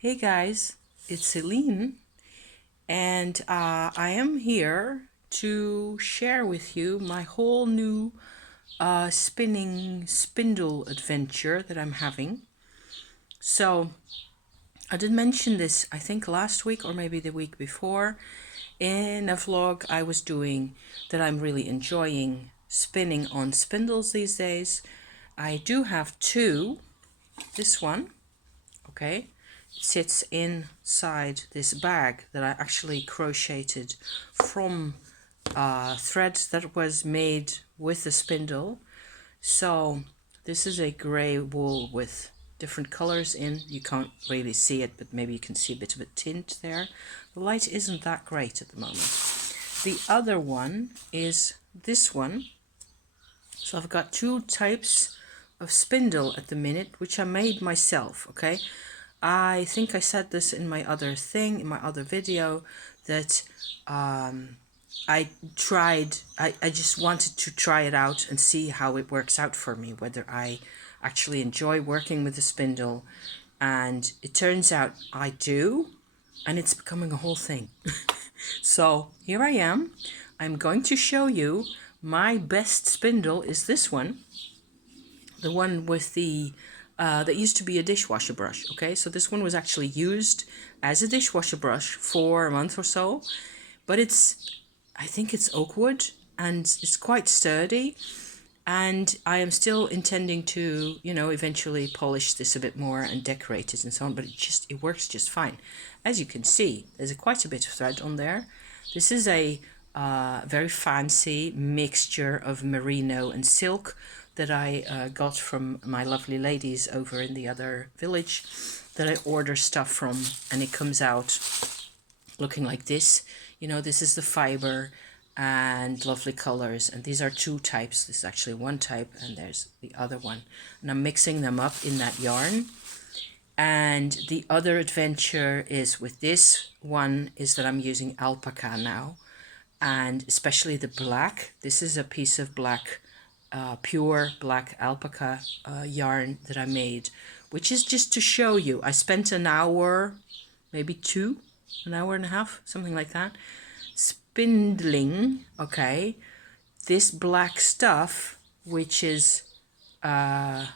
Hey guys, it's Celine, and I am here to share with you my whole new spinning spindle adventure that I'm having. So, I did mention this, I think last week or maybe the week before, in a vlog I was doing that I'm really enjoying spinning on spindles these days. I do have two. This one, okay, sits inside this bag that I actually crocheted from thread that was made with the spindle. So this is a grey wool with different colors in. You can't really see it, but maybe you can see a bit of a tint there. The light isn't that great at the moment. The other one is this one. So I've got two types of spindle at the minute, which I made myself, okay? I think I said this in my other thing, in my other video, that I just wanted to try it out and see how it works out for me, whether I actually enjoy working with the spindle. And it turns out I do, and it's becoming a whole thing. So here I am. I'm going to show you my best spindle is this one. The one with the that used to be a dishwasher brush. Okay, so this one was actually used as a dishwasher brush for a month or so, but I think it's oak wood and it's quite sturdy, and I am still intending to, eventually polish this a bit more and decorate it and so on, but it works just fine. As you can see, there's quite a bit of thread on there. This is a very fancy mixture of merino and silk that I got from my lovely ladies over in the other village that I order stuff from, and it comes out looking like this. This is the fiber and lovely colors, and these are two types. This is actually one type and there's the other one, and I'm mixing them up in that yarn. And the other adventure is with this one is that I'm using alpaca now, and especially the black. This is a piece of black, pure black alpaca yarn that I made, which is just to show you. I spent an hour, maybe an hour and a half, something like that, spindling, okay, this black stuff, which is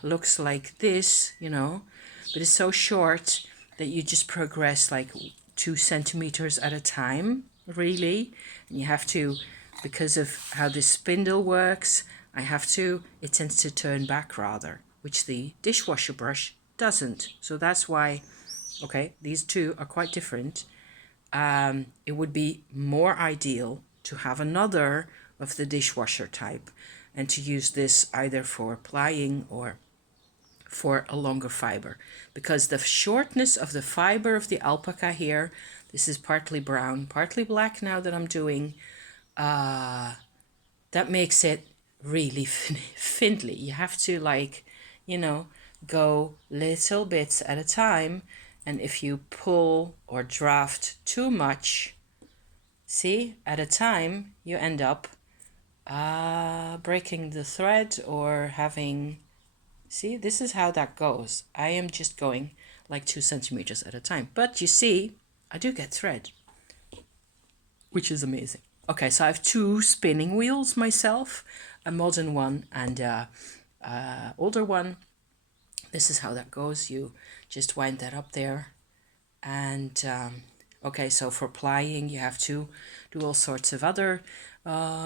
looks like this, but it's so short that you just progress like 2 centimeters at a time, really. And you have to, because of how this spindle works, it tends to turn back rather, which the dishwasher brush doesn't. So that's why, okay, these two are quite different. It would be more ideal to have another of the dishwasher type and to use this either for plying or for a longer fiber, because the shortness of the fiber of the alpaca here, this is partly brown, partly black now that I'm doing, that makes it really findly. You have to go little bits at a time, and if you pull or draft too much, see, at a time, you end up breaking the thread or having. See, this is how that goes. I am just going like 2 centimeters at a time. But you see, I do get thread, which is amazing. Okay, so I have two spinning wheels myself, a modern one and a older one. This is how that goes. You just wind that up there. And okay, so for plying, you have to do all sorts of other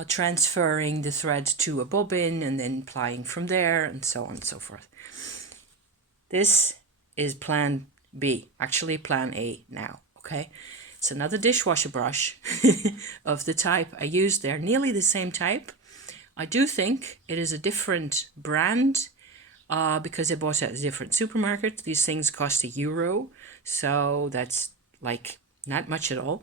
transferring the thread to a bobbin and then plying from there and so on and so forth. This is plan B, actually plan A now, okay? It's another dishwasher brush of the type I used there, nearly the same type. I do think it is a different brand because I bought it at a different supermarket. These things cost €1, so that's like not much at all.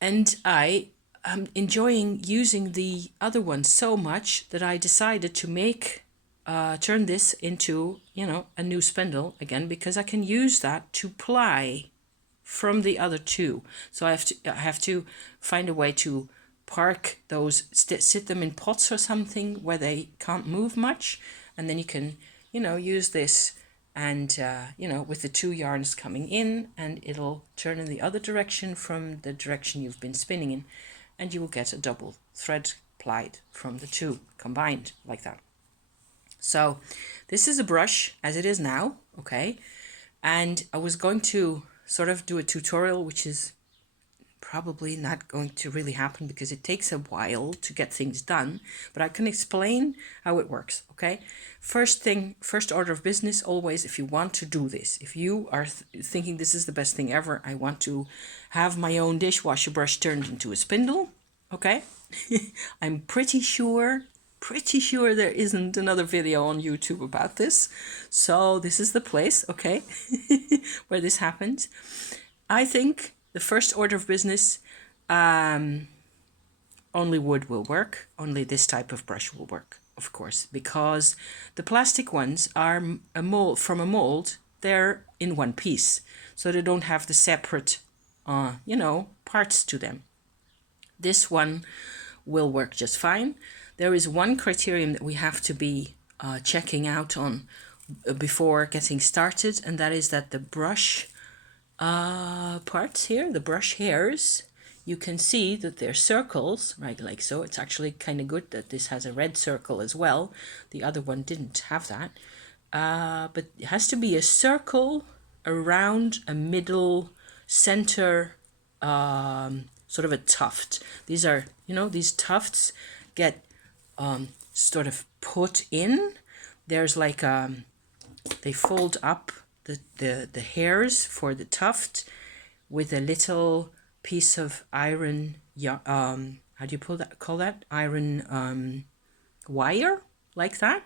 And I am enjoying using the other one so much that I decided to turn this into, a new spindle again, because I can use that to ply from the other two. So I have to find a way to park those, sit them in pots or something where they can't move much, and then you can, use this and you know, with the two yarns coming in, and it'll turn in the other direction from the direction you've been spinning in, and you will get a double thread plied from the two combined like that. So this is a brush as it is now, okay? And I was going to sort of do a tutorial, which is probably not going to really happen because it takes a while to get things done, but I can explain how it works, okay? First order of business, always, if you want to do this, if you are thinking this is the best thing ever, I want to have my own dishwasher brush turned into a spindle, okay? I'm pretty sure there isn't another video on YouTube about this, so this is the place, okay, where this happens. I think the first order of business, only wood will work, only this type of brush will work, of course, because the plastic ones are from a mold, they're in one piece, so they don't have the separate, you know, parts to them. This one will work just fine. There is one criterion that we have to be checking out on before getting started, and that is that the brush parts here, the brush hairs, you can see that they're circles, right, like so. It's actually kind of good that this has a red circle as well. The other one didn't have that. But it has to be a circle around a middle center, sort of a tuft. These are, you know, these tufts get sort of put in. There's like, they fold up the hairs for the tuft with a little piece of iron, how do you call that? Iron wire, like that.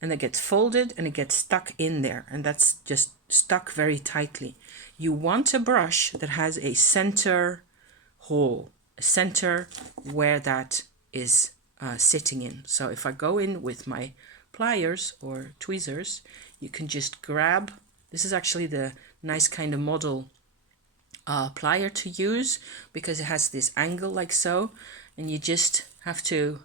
And that gets folded and it gets stuck in there, and that's just stuck very tightly. You want a brush that has a center hole, a center where that is sitting in. So if I go in with my pliers or tweezers, you can just grab, this is actually the nice kind of model plier to use because it has this angle like so, and you just have to,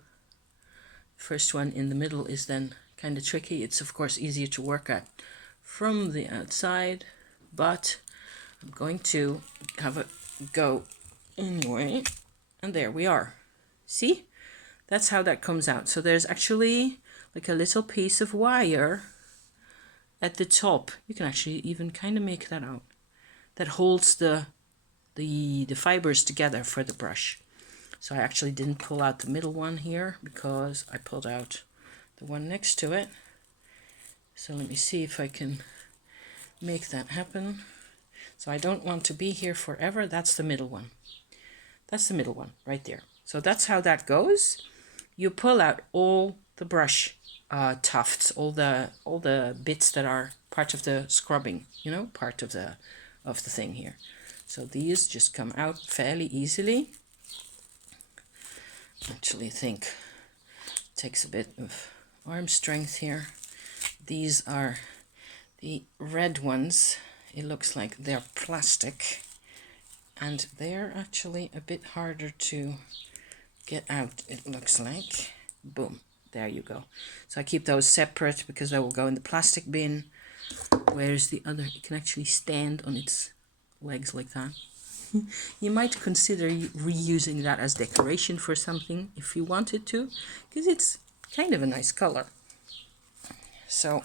first one in the middle is then kind of tricky. It's of course easier to work at from the outside, but I'm going to have a go anyway, and there we are. See, that's how that comes out. So there's actually like a little piece of wire at the top. You can actually even kind of make that out, that holds the fibers together for the brush. So I actually didn't pull out the middle one here because I pulled out the one next to it. So let me see if I can make that happen. So I don't want to be here forever. That's the middle one. That's the middle one right there. So that's how that goes. You pull out all the brush tufts, all the bits that are part of the scrubbing, you know, part of the thing here. So these just come out fairly easily. Actually, I think it takes a bit of arm strength here. These are the red ones. It looks like they're plastic, and they're actually a bit harder to get out, it looks like. Boom, there you go. So I keep those separate because they will go in the plastic bin, whereas the other, it can actually stand on its legs like that. You might consider reusing that as decoration for something if you wanted to, because it's kind of a nice color. So,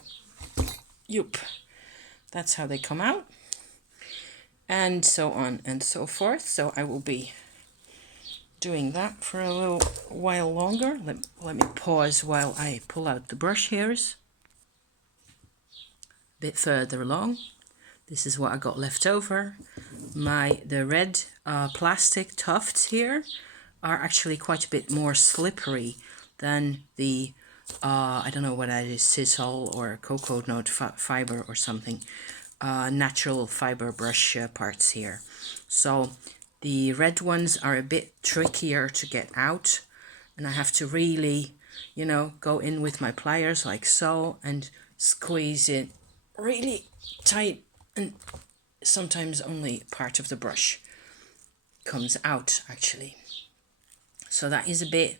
yup, that's how they come out, and so on and so forth. So I will be doing that for a little while longer. Let me pause while I pull out the brush hairs a bit further along. This is what I got left over. The red plastic tufts here are actually quite a bit more slippery than the I don't know what that is, sisal or cocoa nut fiber or something, natural fiber brush parts here. So the red ones are a bit trickier to get out, and I have to really, you know, go in with my pliers like so and squeeze it really tight, and sometimes only part of the brush comes out actually. So that is a bit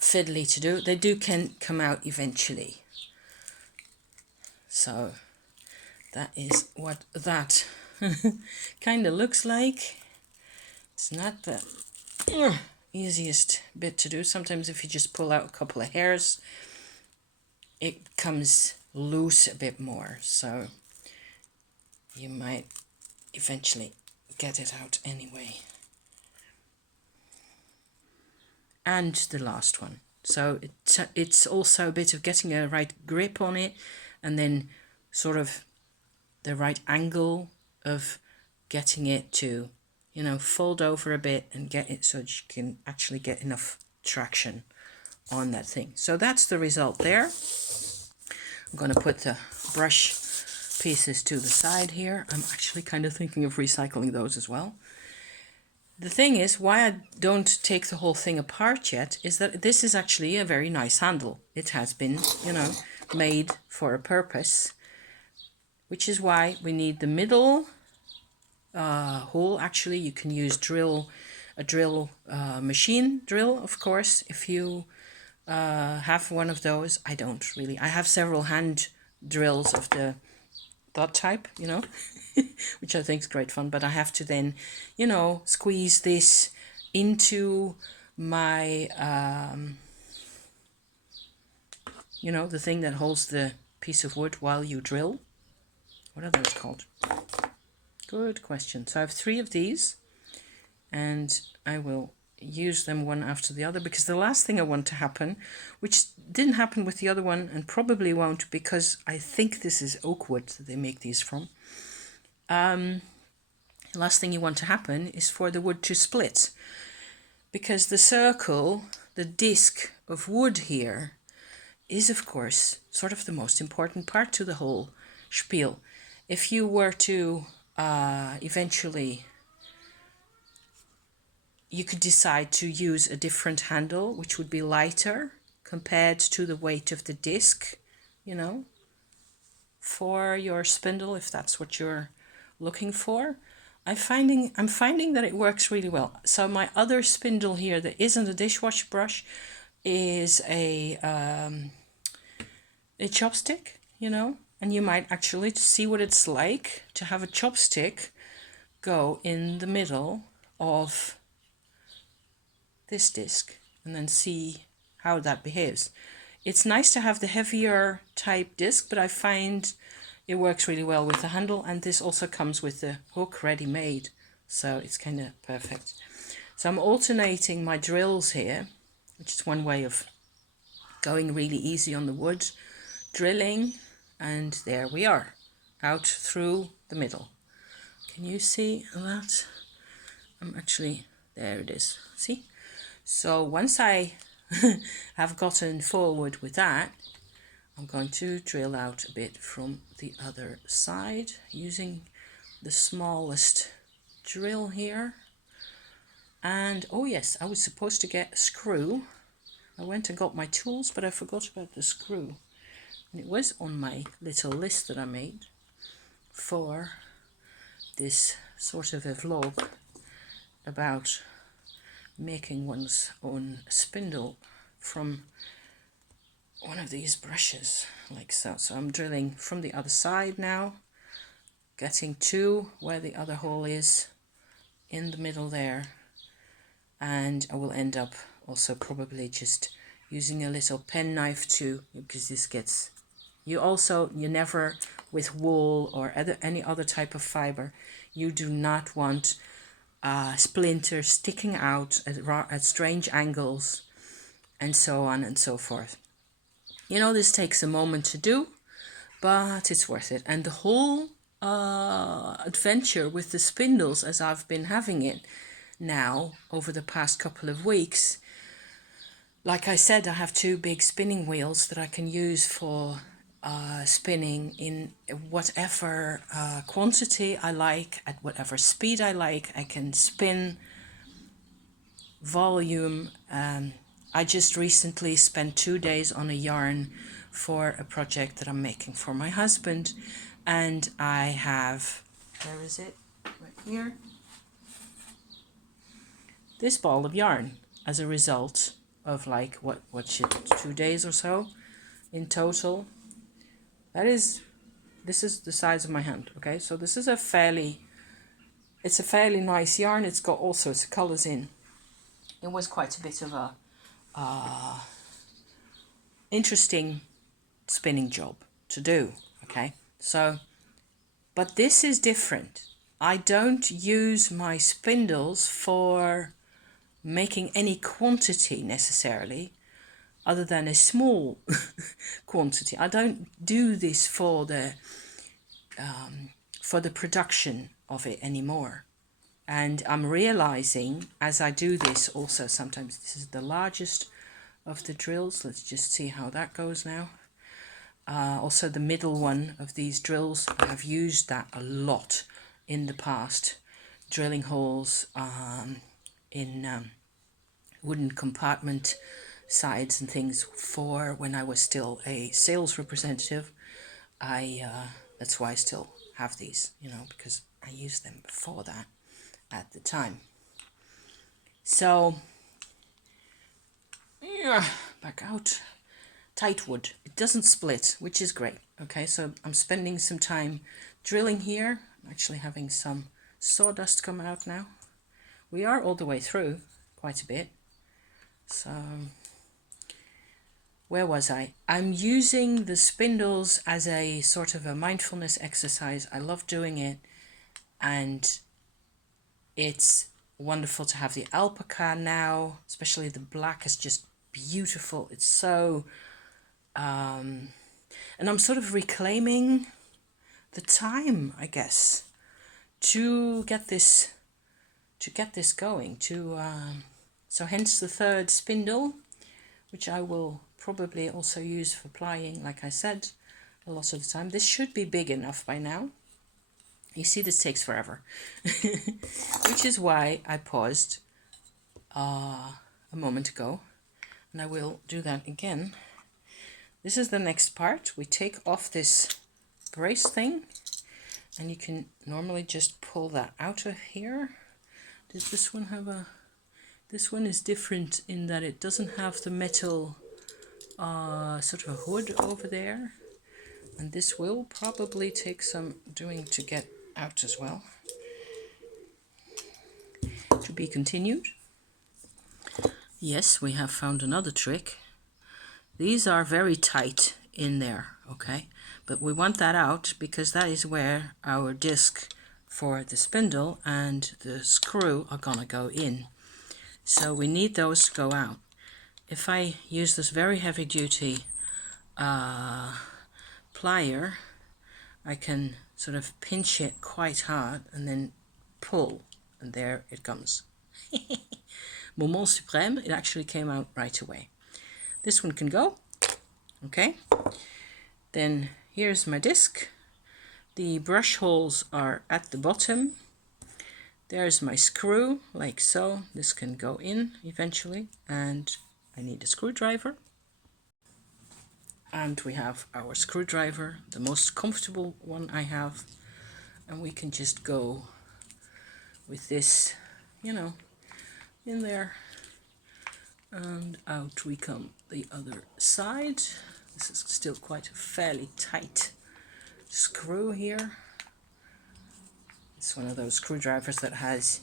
fiddly to do. They can come out eventually. So that is what that kind of looks like. It's not the easiest bit to do. Sometimes if you just pull out a couple of hairs, it comes loose a bit more, so you might eventually get it out anyway. And the last one. So it's also a bit of getting a right grip on it, and then sort of the right angle of getting it to, you know, fold over a bit and get it so that you can actually get enough traction on that thing. So that's the result there. I'm going to put the brush pieces to the side here. I'm actually kind of thinking of recycling those as well. The thing is, why I don't take the whole thing apart yet is that this is actually a very nice handle. It has been, you know, made for a purpose, which is why we need the middle hole. Actually, you can use a drill machine drill, of course, if you have one of those. I don't really. I have several hand drills of that type, you know, which I think is great fun, but I have to then, you know, squeeze this into my, you know, the thing that holds the piece of wood while you drill. What are those called? Good question. So I have 3 of these, and I will use them one after the other, because the last thing I want to happen, which didn't happen with the other one and probably won't, because I think this is oak wood that they make these from. The last thing you want to happen is for the wood to split, because the circle, the disc of wood here, is of course sort of the most important part to the whole spiel. If you were to eventually, you could decide to use a different handle, which would be lighter compared to the weight of the disc, you know, for your spindle, if that's what you're looking for. I'm finding that it works really well. So my other spindle here that isn't a dishwasher brush is a chopstick, you know, and you might actually see what it's like to have a chopstick go in the middle of this disc and then see how that behaves. It's nice to have the heavier type disc, but I find it works really well with the handle, and this also comes with the hook ready made, so it's kind of perfect. So I'm alternating my drills here, which is one way of going really easy on the wood, drilling, and there we are, out through the middle. Can you see that? There it is, see? So once I have gotten forward with that, I'm going to drill out a bit from the other side using the smallest drill here. And oh yes, I was supposed to get a screw. I went and got my tools, but I forgot about the screw. And it was on my little list that I made for this sort of a vlog about making one's own spindle from one of these brushes, like so. So I'm drilling from the other side now, getting to where the other hole is in the middle there, and I will end up also probably just using a little pen knife too, because this gets, you never, with wool or any other type of fiber, you do not want splinters sticking out at strange angles and so on and so forth. You know, this takes a moment to do, but it's worth it. And the whole adventure with the spindles, as I've been having it now over the past couple of weeks, like I said, I have 2 big spinning wheels that I can use for spinning in whatever quantity I like, at whatever speed I like. I can spin volume. I just recently spent 2 days on a yarn for a project that I'm making for my husband, and I have, where is it? Right here. This ball of yarn as a result of like what 2 days or so in total. That is this is the size of my hand. Okay, so this is it's a fairly nice yarn. It's got all sorts of colors in. It was quite a bit of a interesting spinning job to do. Okay, so, but this is different. I don't use my spindles for making any quantity necessarily, other than a small quantity. I don't do this for the production of it anymore. And I'm realizing as I do this also, sometimes this is the largest of the drills. Let's just see how that goes now. Also the middle one of these drills, I have used that a lot in the past, drilling holes in wooden compartment sides and things for when I was still a sales representative. That's why I still have these, you know, because I used them before that at the time. So yeah, back out. Tight wood. It doesn't split, which is great. Okay, so I'm spending some time drilling here. I'm actually having some sawdust come out now. We are all the way through, quite a bit. So where was I? I'm using the spindles as a sort of a mindfulness exercise. I love doing it, and it's wonderful to have the alpaca now, especially the black is just beautiful. It's so and I'm sort of reclaiming the time, I guess, to get this going. So hence the third spindle, which I will probably also use for plying, like I said, a lot of the time. This should be big enough by now. You see, this takes forever, which is why I paused a moment ago, and I will do that again. This is the next part. We take off this brace thing, and you can normally just pull that out of here. Does this one have a... This one is different in that it doesn't have the metal sort of a hood over there. And this will probably take some doing to get out as well. To be continued. Yes, we have found another trick. These are very tight in there, okay? But we want that out because that is where our disc for the spindle and the screw are gonna go in. So we need those to go out. If I use this very heavy duty plier, I can sort of pinch it quite hard and then pull, and there it comes. Moment suprême, it actually came out right away. This one can go, okay? Then here's my disc. The brush holes are at the bottom. There's my screw, like so. This can go in eventually, and I need a screwdriver. And we have our screwdriver, the most comfortable one I have, and we can just go with this, you know, in there, and out we come the other side. This is still quite a fairly tight screw here. It's one of those screwdrivers that has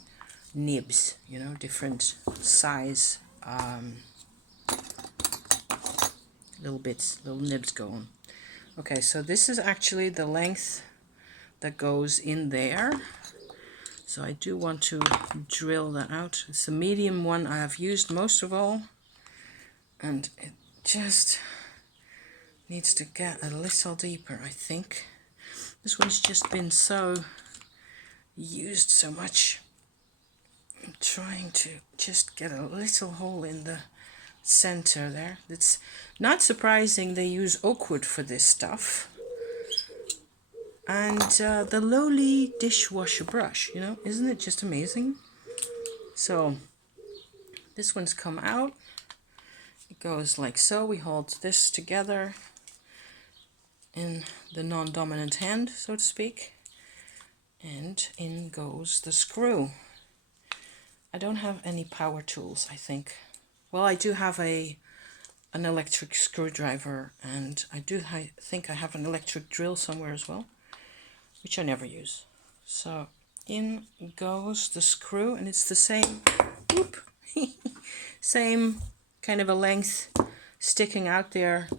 nibs, you know, different size little bits, little nibs go on. Okay, so this is actually the length that goes in there. So I do want to drill that out. It's the medium one I have used most of all, and it just needs to get a little deeper, I think. This one's just been so used so much. I'm trying to just get a little hole in the center there. It's not surprising they use oak wood for this stuff. And the lowly dishwasher brush, you know, isn't it just amazing? So this one's come out. It goes like so. We hold this together in the non-dominant hand, so to speak, and in goes the screw. I don't have any power tools, I think. Well, I do have an electric screwdriver, and I think I have an electric drill somewhere as well. which I never use. So in goes the screw, and it's the same, whoop, same kind of a length sticking out there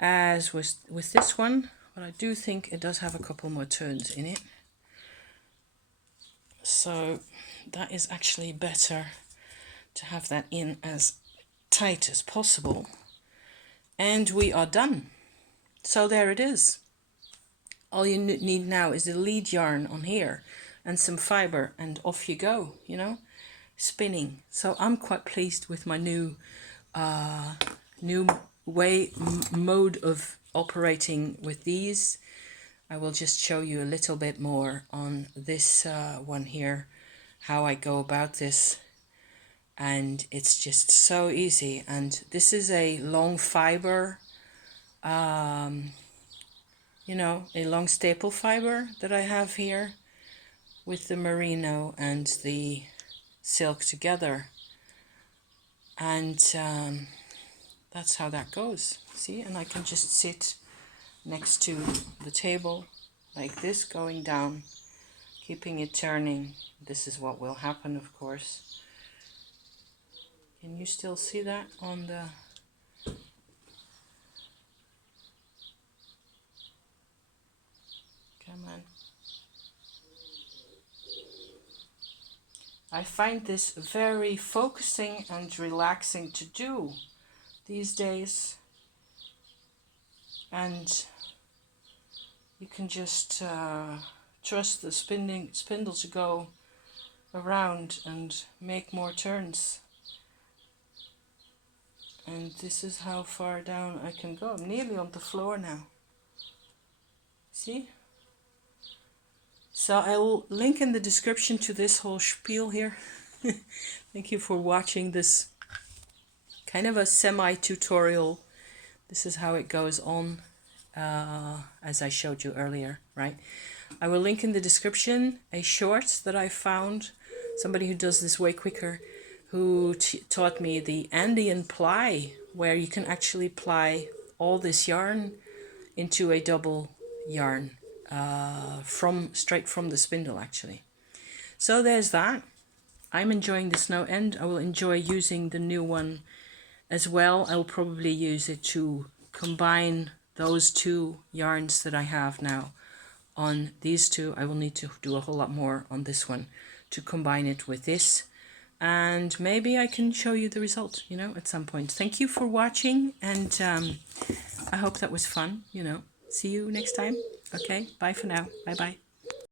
as with this one, but I do think it does have a couple more turns in it. So that is actually better to have that in as tight as possible. And we are done. So there it is. All you need now is the lead yarn on here and some fiber, and off you go, you know, spinning. So I'm quite pleased with my new mode of operating with these. I will just show you a little bit more on this one here, how I go about this. And it's just so easy. And this is a long fiber, you know, a long staple fiber that I have here with the merino and the silk together. And that's how that goes. See, and I can just sit next to the table like this, going down, keeping it turning. This is what will happen, of course. Can you still see that on the... Come on. I find this very focusing and relaxing to do these days. And you can just trust the spindle to go around and make more turns. And this is how far down I can go. I'm nearly on the floor now. See? So I will link in the description to this whole spiel here. Thank you for watching this kind of a semi-tutorial. This is how it goes on, as I showed you earlier, right? I will link in the description a short that I found, somebody who does this way quicker, who taught me the Andean ply, where you can actually ply all this yarn into a double yarn straight from the spindle, actually. So there's that. I'm enjoying this no end. I will enjoy using the new one as well. I will probably use it to combine those two yarns that I have now on these two. I will need to do a whole lot more on this one to combine it with this, and maybe I can show you the result, you know, at some point. Thank you for watching, and I hope that was fun, you know. See you next time. Okay, bye for now. Bye bye.